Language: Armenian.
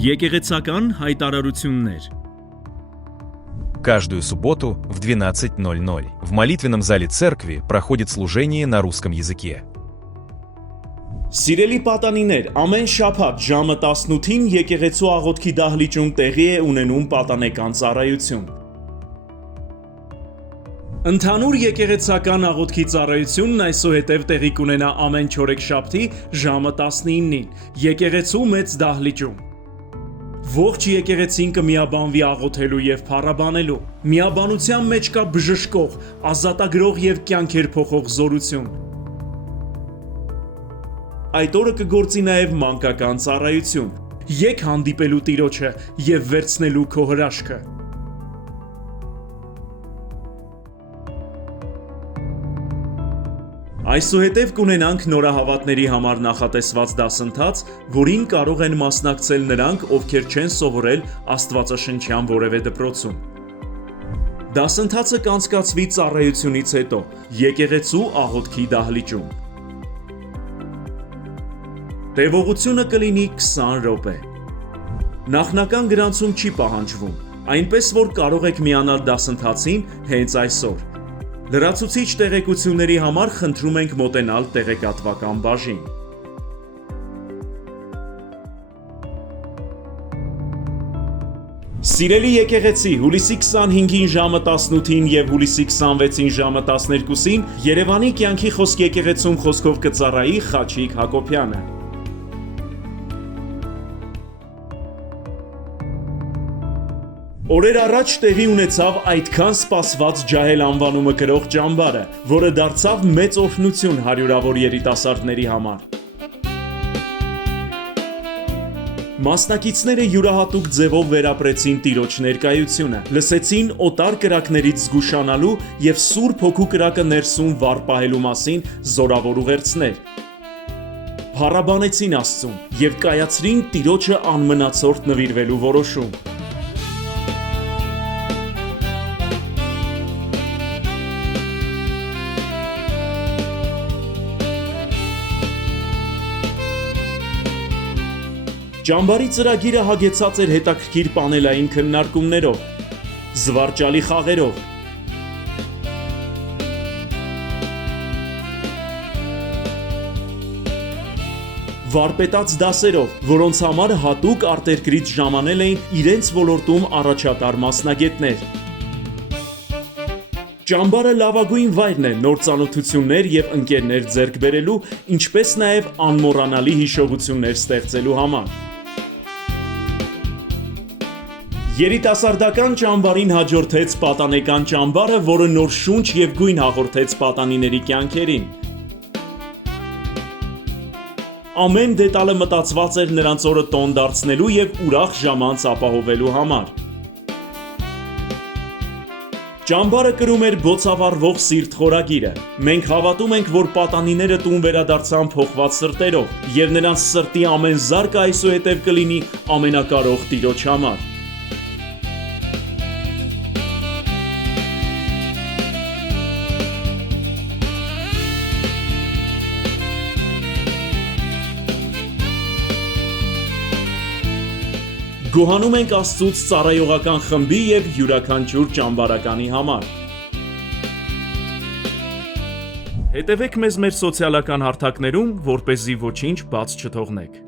Եկեղեցական հայտարարություններ. Каждую субботу в 12:00 в молитвенном зале церкви проходит служение на русском языке. Սիրելի պատանիներ, ամեն շաբաթ ժամը 18-ին եկեղեցու աղոթքի դահլիճում տեղի է ունենում պատանեկան ծառայություն։ Ընդհանուր եկեղեցական աղոթքի ծառայությունն այսուհետև տեղի կունենա ամեն չորեքշաբթի ժամը 19-ին եկեղեցու մեծ դահլիճում։ Ողջ եկեղեցին կմիաբանվի աղոթելու եւ փառաբանելու։ Միաբանության մեջ կա բժշկող, ազատագրող եւ կյանքեր փոխող զորություն։ Այդ օրը կգործի նաև մանկական ծառայություն։ Եկ հանդիպելու Տիրոջը եւ վերցնելու քո հրաշքը։ Այսուհետև կունենանք նորահավատների համար նախատեսված դասընթաց, որին կարող են մասնակցել նրանք, ովքեր չեն սովորել Աստվածաշնչյան որևէ դպրոցում։ Դասընթացը կանցկացվի ծառայությունից հետո, եկեղեցու աղոթքի դահլիճում։ Տևողությունը կլինի 20 րոպե։ Նախնական գրանցում չի պահանջվում, այնպես որ կարող եք միանալ դասընթացին հենց այսօր։ Լրացուցիչ տեղեկությունների համար խնդրում ենք մոտենալ տեղեկատվական բաժին։ Սիրելի եկեղեցի, հուլիսի 25-ին ժամը 18-ին եւ հուլիսի 26-ին ժամը 12-ին Երևանի կյանքի խոսք եկեղեցում խոսքով կծառայի Խաչիկ Հակոբյանը։ Օրեր առաջ տեղի ունեցավ այդքան սպասված ջահել անվանումը կրող ճամբարը, որը դարձավ մեծ օրհնություն հարյուրավոր երիտասարդների համար։ Մասնակիցները յուրահատուկ ձևով վերապրեցին Տիրոջ ներկայությունը, լսեցին օտար կրակներից զգուշանալու եւ Սուրբ Հոգու կրակը ներսում վառ պահելու մասին զորավոր ուղերձներ։ Փառաբանեցին Աստծուն եւ կայացրին Տիրոջը անմնացորդ նվիրվելու որոշում։ Ճամբարի ծրագիրը հագեցած էր հետաքրքիր պանելային քննարկումներով, զվարճալի խաղերով, վարպետաց դասերով, որոնց համար հատուկ արտերկրից ժամանել էին իրենց ոլորտում առաջատար մասնագետներ։ Ճամբարը լավագույն վայրն է նոր ծանոթություններ եւ ընկերներ ձեռք բերելու, ինչպես նաեւ անմոռանալի հիշողություններ ստեղծելու համար։ Երիտասարդական ճամբարին հաջորդեց պատանեկան ճամբարը, որը նոր շունչ եւ գույն հաղորդեց պատանիների կյանքերին։ Ամեն դետալը մտածված էր նրանց օրը տոն դարձնելու եւ ուրախ ժամանց ապահովելու համար։ Ճամբարը կրում էր բոցավառվող սիրտ խորագիրը։ Մենք հավատում ենք, որ պատանիները տուն վերադարձան փոխված սրտերով, եւ նրանց սրտի ամեն զարկը այսուհետև կլինի ամենակարող Տիրոջ համար։ Գոհանում ենք Աստծուց ծառայողական խմբի եւ յուրաքանչյուր ճամբարականի համար։ Հետևեք մեզ մեր սոցիալական հարթակներում, որպեսզի ոչինչ բաց չթողնեք։